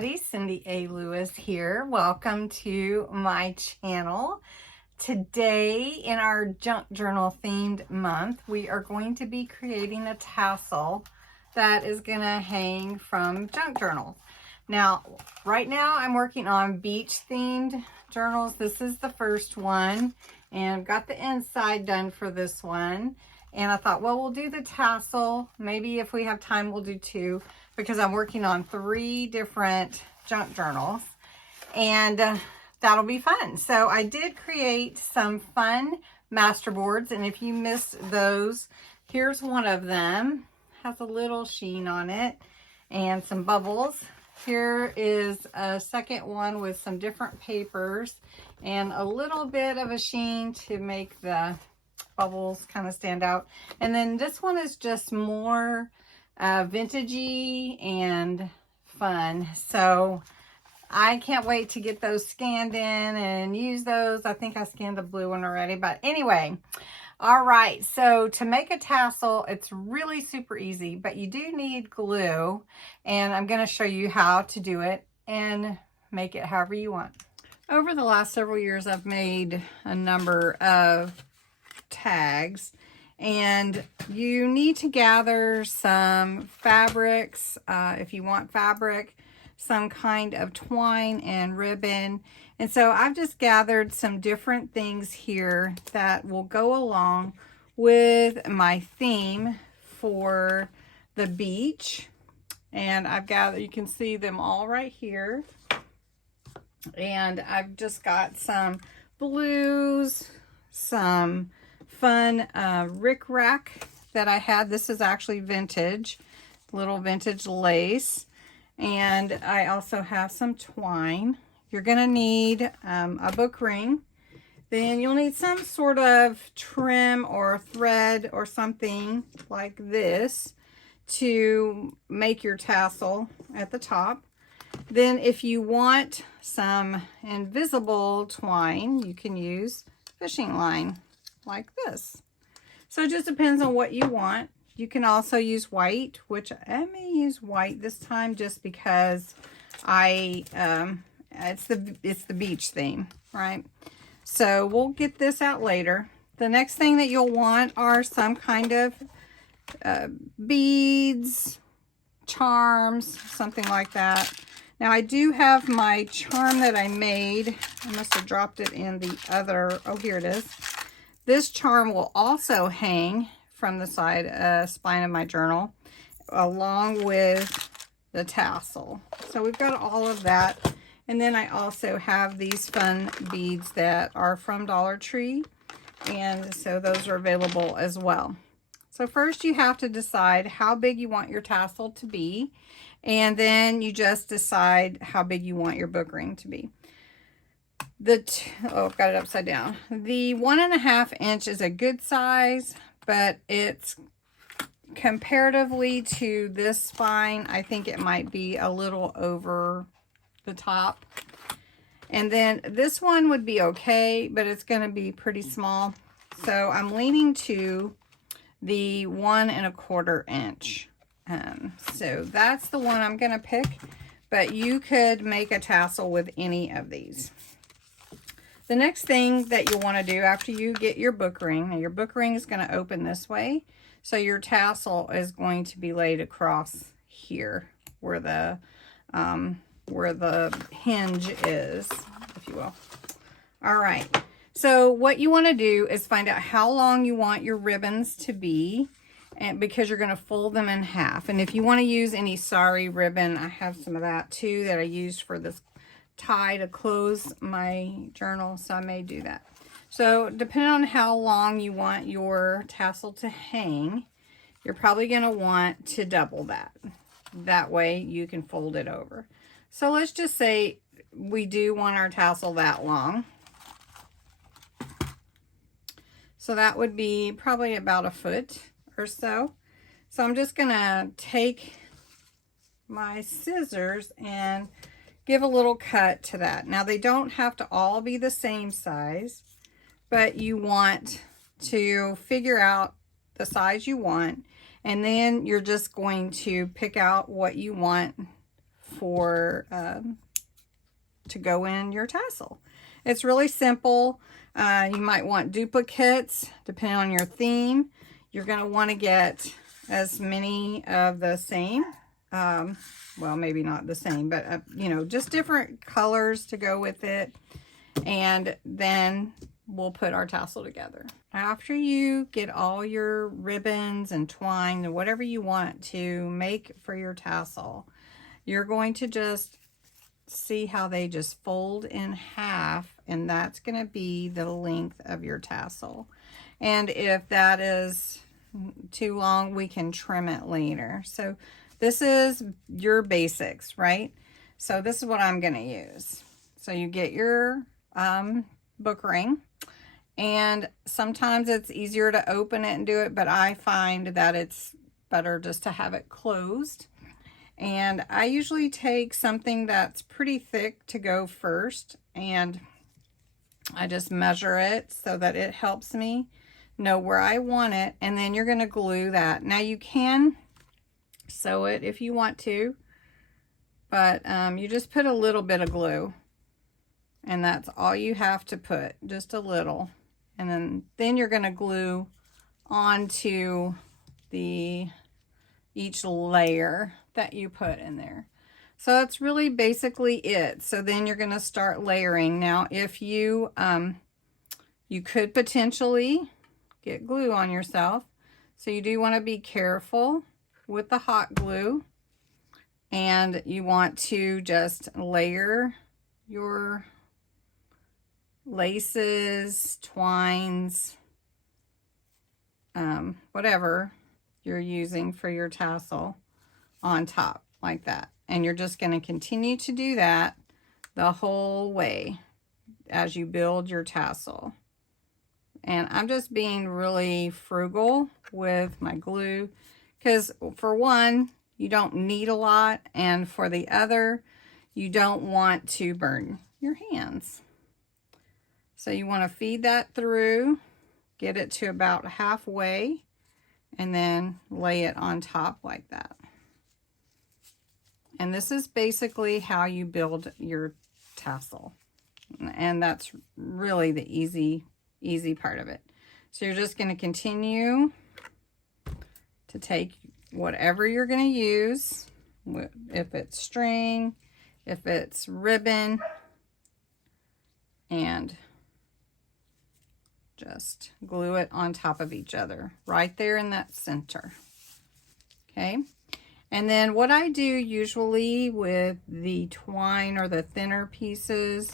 everybody, Cindy A. Lewis here. Welcome to my channel. Today in our junk journal themed month, we are going to be creating a tassel that is going to hang from junk journals. Now, right now I'm working on beach themed journals. This is the first one and got the inside done for this one. And I thought, well, we'll do the tassel. Maybe if we have time, we'll do two, because I'm working on 3 different junk journals, and that'll be fun. So I did create some fun master boards, and if you missed those, here's one of them. Has a little sheen on it and some bubbles. Here is a second one with some different papers and a little bit of a sheen to make the bubbles kind of stand out. And then this one is just more vintagey and fun. So I can't wait to get those scanned in and use those. I think I scanned the blue one already, but anyway. All right, so to make a tassel, it's really super easy, but you do need glue, and I'm going to show you how to do it and make it however you want. Over the last several years, I've made a number of tags, and you need to gather some fabrics, if you want fabric, some kind of twine and ribbon. And so I've just gathered some different things here that will go along with my theme for the beach. And I've gathered, you can see them all right here. And I've just got some blues, some fun rickrack that I had. This is actually vintage, little vintage lace. And I also have some twine. You're going to need a book ring. Then you'll need some sort of trim or thread or something like this to make your tassel at the top. Then if you want some invisible twine, you can use fishing line like this. So it just depends on what you want. You can also use white, which I may use white this time just because it's the beach theme, right? So we'll get this out later. The next thing that you'll want are some kind of beads, charms, something like that. Now I do have my charm that I made. I must have dropped it in the other, oh, here it is. This charm will also hang from the side spine of my journal along with the tassel. So we've got all of that. And then I also have these fun beads that are from Dollar Tree, and so those are available as well. So first you have to decide how big you want your tassel to be, and then you just decide how big you want your book ring to be. I've got it upside down. The 1.5 inch is a good size, but it's comparatively to this spine, I think it might be a little over the top. And then this one would be okay, but it's going to be pretty small. So I'm leaning to the 1.25 inch. So that's the one I'm going to pick, but you could make a tassel with any of these. The next thing that you'll want to do after you get your book ring, now your book ring is going to open this way, so your tassel is going to be laid across here where the hinge is, if you will. All right, so what you want to do is find out how long you want your ribbons to be, and because you're going to fold them in half. And if you want to use any sari ribbon, I have some of that too that I used for this tie to close my journal, so I may do that. So depending on how long you want your tassel to hang, you're probably going to want to double that. That way you can fold it over. So let's just say we do want our tassel that long. So that would be probably about 1 foot or so. So I'm just going to take my scissors and give a little cut to that. Now they don't have to all be the same size, but you want to figure out the size you want, and then you're just going to pick out what you want for to go in your tassel. It's really simple. You might want duplicates depending on your theme. You're going to want to get as many of the same. Well, maybe not the same, but you know, just different colors to go with it. And then we'll put our tassel together. After you get all your ribbons and twine and whatever you want to make for your tassel, you're going to just see how they just fold in half, and that's going to be the length of your tassel. And if that is too long, we can trim it later. So this is your basics, right? So this is what I'm going to use. So you get your book ring, and sometimes it's easier to open it and do it, but I find that it's better just to have it closed. And I usually take something that's pretty thick to go first, and I just measure it so that it helps me know where I want it. And then you're going to glue that. Now you can sew it if you want to, but you just put a little bit of glue, and that's all you have to put, just a little. And then you're going to glue onto each layer that you put in there. So that's really basically it. So then you're going to start layering. Now, if you you could potentially get glue on yourself, so you do want to be careful with the hot glue, and you want to just layer your laces, twines, whatever you're using for your tassel on top like that. And you're just going to continue to do that the whole way as you build your tassel. And I'm just being really frugal with my glue, because for one, you don't need a lot, and for the other, you don't want to burn your hands. So you want to feed that through, get it to about halfway, and then lay it on top like that. And this is basically how you build your tassel. And that's really the easy part of it. So you're just going to continue to take whatever you're going to use, if it's string, if it's ribbon, and just glue it on top of each other right there in that center. Okay. And then what I do usually with the twine or the thinner pieces,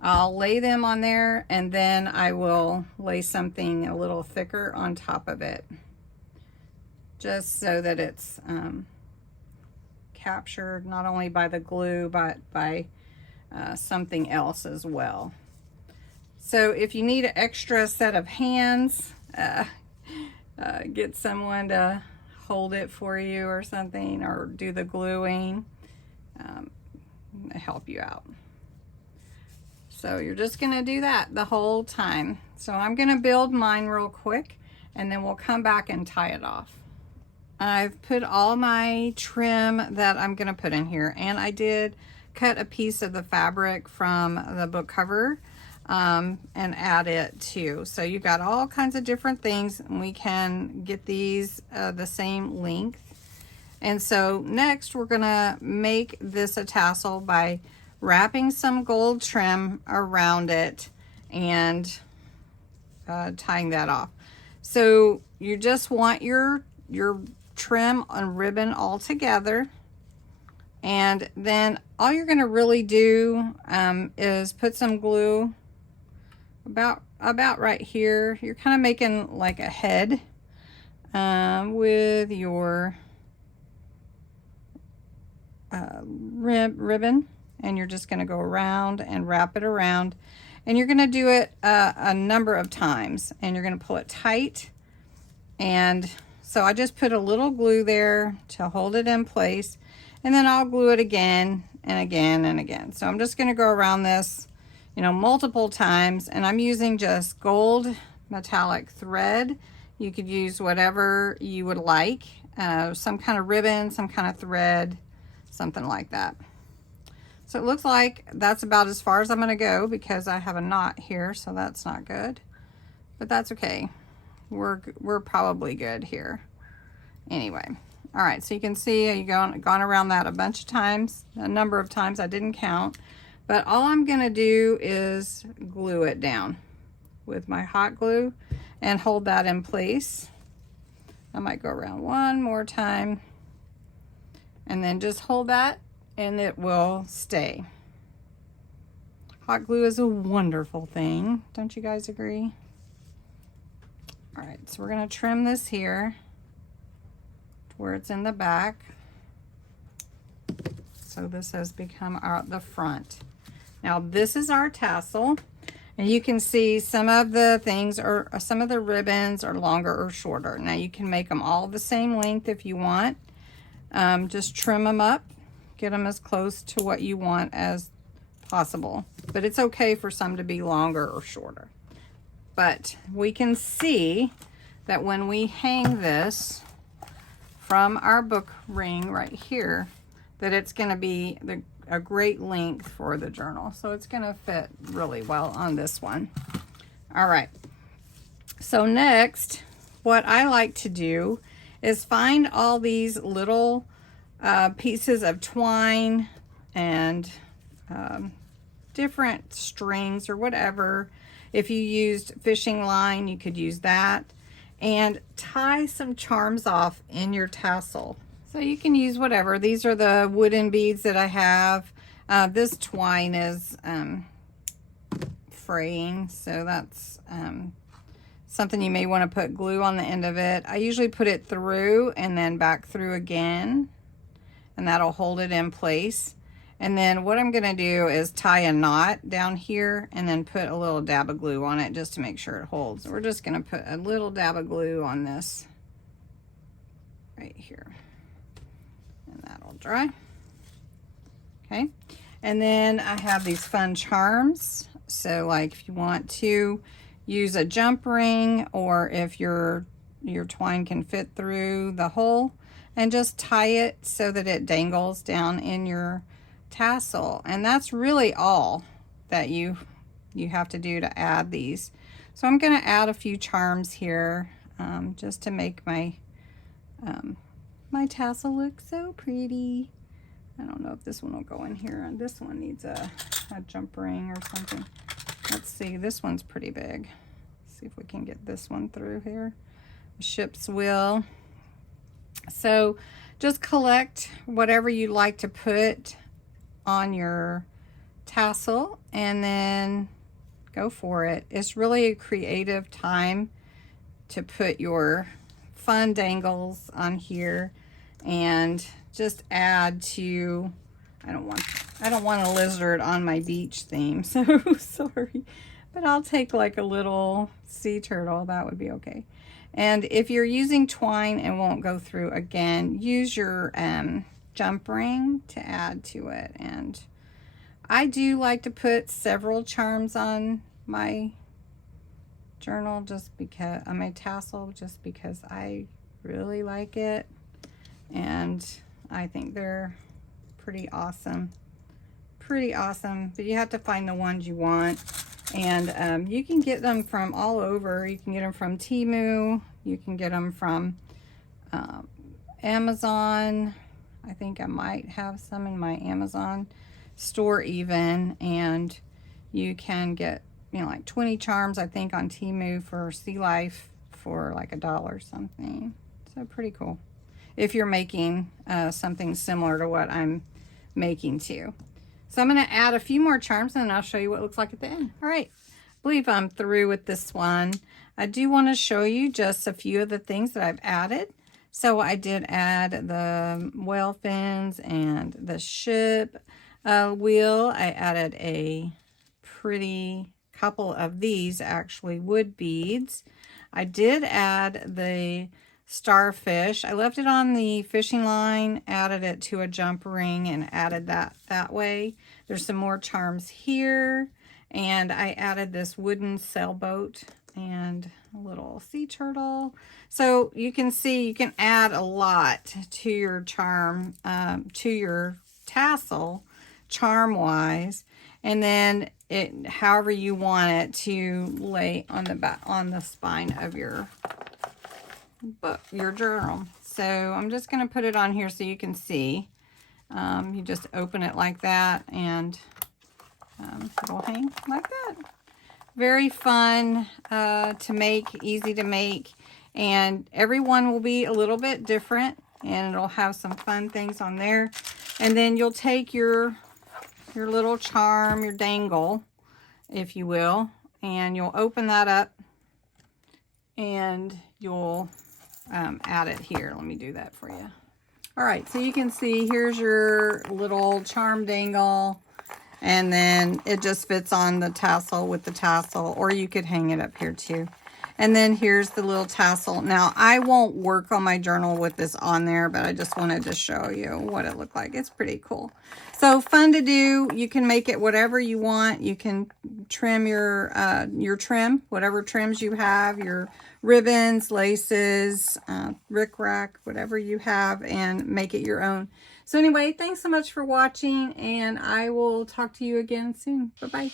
I'll lay them on there, and then I will lay something a little thicker on top of it, just so that it's captured not only by the glue, but by something else as well. So if you need an extra set of hands, get someone to hold it for you or something, or do the gluing, help you out. So you're just going to do that the whole time. So I'm going to build mine real quick, and then we'll come back and tie it off. I've put all my trim that I'm going to put in here, and I did cut a piece of the fabric from the book cover and add it too. So you've got all kinds of different things, and we can get these the same length. And so next we're gonna make this a tassel by wrapping some gold trim around it and tying that off. So you just want your trim and ribbon all together, and then all you're gonna really do is put some glue about right here. You're kind of making like a head with your ribbon, and you're just going to go around and wrap it around, and you're going to do it a number of times, and you're going to pull it tight. And so I just put a little glue there to hold it in place, and then I'll glue it again and again and again. So I'm just going to go around this, you know, multiple times, and I'm using just gold metallic thread. You could use whatever you would like, some kind of ribbon, some kind of thread, something like that. So it looks like that's about as far as I'm going to go because I have a knot here, so that's not good. But that's okay. We're probably good here. Anyway, all right, so you can see I've gone around that a bunch of times, a number of times, I didn't count. But all I'm going to do is glue it down with my hot glue and hold that in place. I might go around one more time and then just hold that and it will stay. Hot glue is a wonderful thing. Don't you guys agree? All right, so we're going to trim this here to where it's in the back. So this has become the front. Now this is our tassel, and you can see some of the things or some of the ribbons are longer or shorter. Now you can make them all the same length if you want. Just trim them up, get them as close to what you want as possible. But it's okay for some to be longer or shorter. But we can see that when we hang this from our book ring right here, that it's going to be a great length for the journal. So it's going to fit really well on this one. All right. So next, what I like to do is find all these little pieces of twine and different strings or whatever. If you used fishing line, you could use that, and tie some charms off in your tassel. So you can use whatever. These are the wooden beads that I have. This twine is fraying, so that's something you may want to put glue on the end of it. I usually put it through and then back through again, and that'll hold it in place. And then what I'm going to do is tie a knot down here and then put a little dab of glue on it just to make sure it holds. We're just going to put a little dab of glue on this right here. And that'll dry. Okay. And then I have these fun charms. So like if you want to use a jump ring, or if your twine can fit through the hole, and just tie it so that it dangles down in your tassel. And that's really all that you have to do to add these. So I'm going to add a few charms here just to make my my tassel look so pretty. I don't know if this one will go in here, and this one needs a jump ring or something. Let's see, this one's pretty big. Let's see if we can get this one through here. Ship's wheel. So just collect whatever you like to put on your tassel and then go for it. It's really a creative time to put your fun dangles on here and just add to, I don't want a lizard on my beach theme, so sorry, but I'll take like a little sea turtle. That would be okay. And if you're using twine and won't go through, again, use your jump ring to add to it. And I do like to put several charms on my journal, just because, on my tassel, just because I really like it, and I think they're pretty awesome. Pretty awesome, but you have to find the ones you want. And you can get them from all over. You can get them from Temu. You can get them from Amazon. I think I might have some in my Amazon store even. And you can get, you know, like 20 charms, I think, on Temu for Sea Life for like $1 or something. So pretty cool if you're making something similar to what I'm making too. So I'm going to add a few more charms and then I'll show you what it looks like at the end. All right, I believe I'm through with this one. I do want to show you just a few of the things that I've added. So I did add the whale fins and the ship wheel. I added a pretty couple of these, actually, wood beads. I did add the starfish. I left it on the fishing line, added it to a jump ring, and added that way. There's some more charms here, and I added this wooden sailboat, and a little sea turtle. So you can see you can add a lot to your charm, to your tassel, charm wise, and then it however you want it to lay on the back, on the spine of your book, your journal. So I'm just going to put it on here so you can see. You just open it like that, and it'll hang like that. Very fun to make, easy to make, and everyone will be a little bit different, and it'll have some fun things on there. And then you'll take your little charm, your dangle, if you will, and you'll open that up, and you'll add it here. Let me do that for you. All right, so you can see here's your little charm dangle, and then it just fits on the tassel with the tassel, or you could hang it up here too. And then here's the little tassel. Now, I won't work on my journal with this on there, but I just wanted to show you what it looked like. It's pretty cool. So fun to do. You can make it whatever you want. You can trim your trim, whatever trims you have, your ribbons, laces, rickrack, whatever you have, and make it your own. So anyway, thanks so much for watching, and I will talk to you again soon. Bye-bye.